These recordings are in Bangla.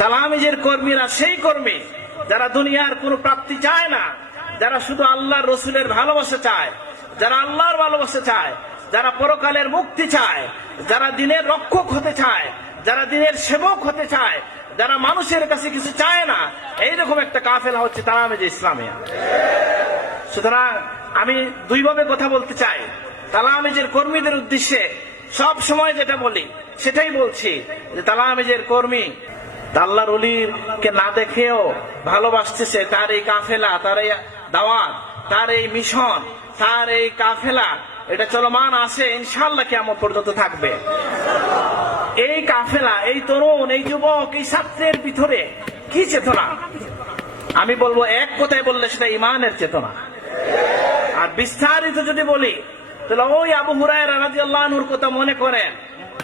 তালামিজের কর্মীরা সেই কর্মী যারা দুনিয়ার কোনো প্রাপ্তি চায় না, যারা শুধু আল্লাহর রসুলের ভালোবাসা চায়, যারা আল্লাহর ভালোবাসা চায়, যারা পরকালের মুক্তি চায়, যারা দিনের রক্ষক হতে চায়, যারা দিনের সেবক হতে চায়, যারা মানুষের কাছে কিছু চায় না, এইরকম একটা কাফেলা হচ্ছে তালামিজে ইসলামিয়া। সুতরাং আমি দুইভাবে কথা বলতে চাই। তালামিজের কর্মীদের উদ্দেশ্যে সব সময় যেটা বলি সেটাই বলছি, যে তালামিজের কর্মী আল্লাহর ওলিকে না দেখেও ভালোবাসতেছে, তার এই কাফেলা, তার এই দাওয়াত, তার এই মিশন, তার এই কাফেলা, এটা চলমান আছে, ইনশাআল্লাহ কিয়ামত পর্যন্ত থাকবে। এই কাফেলা, এই তরুণ, এই যুবক, এই ছাত্রের ভিতরে কি চেতনা? আমি বলবো এক কথায় বললে সেটা ঈমানের চেতনা। আর বিস্তারিত যদি বলি তাহলে ওই আবু হুরায়রা রাদিয়াল্লাহু আনহুর কথা মনে করেন,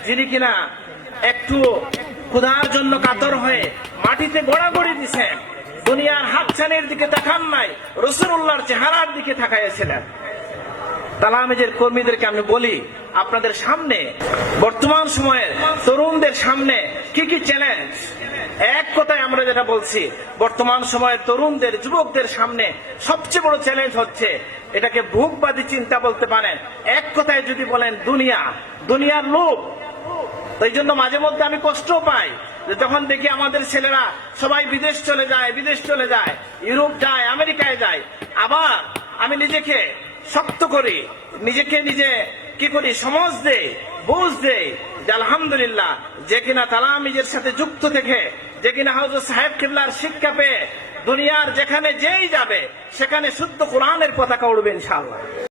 যিনি কিনা একটু ক্ষুধার জন্য কাতর হয়ে মাটিতে গড়াগড়ি দিছেন, দুনিয়ার হাতছানির দিকে তাকান নাই, রাসূলুল্লাহর চেহারার দিকে তাকাইছিলেন। তালামিজের কর্মীদেরকে আমি বলি, আপনাদের সামনে বর্তমান সময়ের তরুণদের সামনে কি কি চ্যালেঞ্জ? এক কথায় আমরা যেটা বলছি, বর্তমান সময়ের তরুণদের, যুবকদের সামনে সবচেয়ে বড় চ্যালেঞ্জ হচ্ছে, এটাকে ভোগবাদী চিন্তা বলতে পারেন, এক কথায় যদি বলেন দুনিয়া, দুনিয়ার লোভ। এই জন্য মাঝে মধ্যে আমি কষ্ট পাই যে যখন দেখি আমাদের ছেলেরা সবাই বিদেশ চলে যায়, ইউরোপ যায়, আমেরিকায় যায়। আবার আমি নিজেকে শক্ত করি, নিজেকে নিজে কি করি, সমাজ দেই, বুঝ দেই যে আলহামদুলিল্লাহ, যে কিনা তালামিজের সাথে যুক্ত থেকে, যে কিনা হযরত সাহেব কিবলার শিক্ষা পেয়ে দুনিয়ার যেখানে যেই যাবে সেখানে শুদ্ধ কোরআনের পতাকা উড়বে ইনশাআল্লাহ।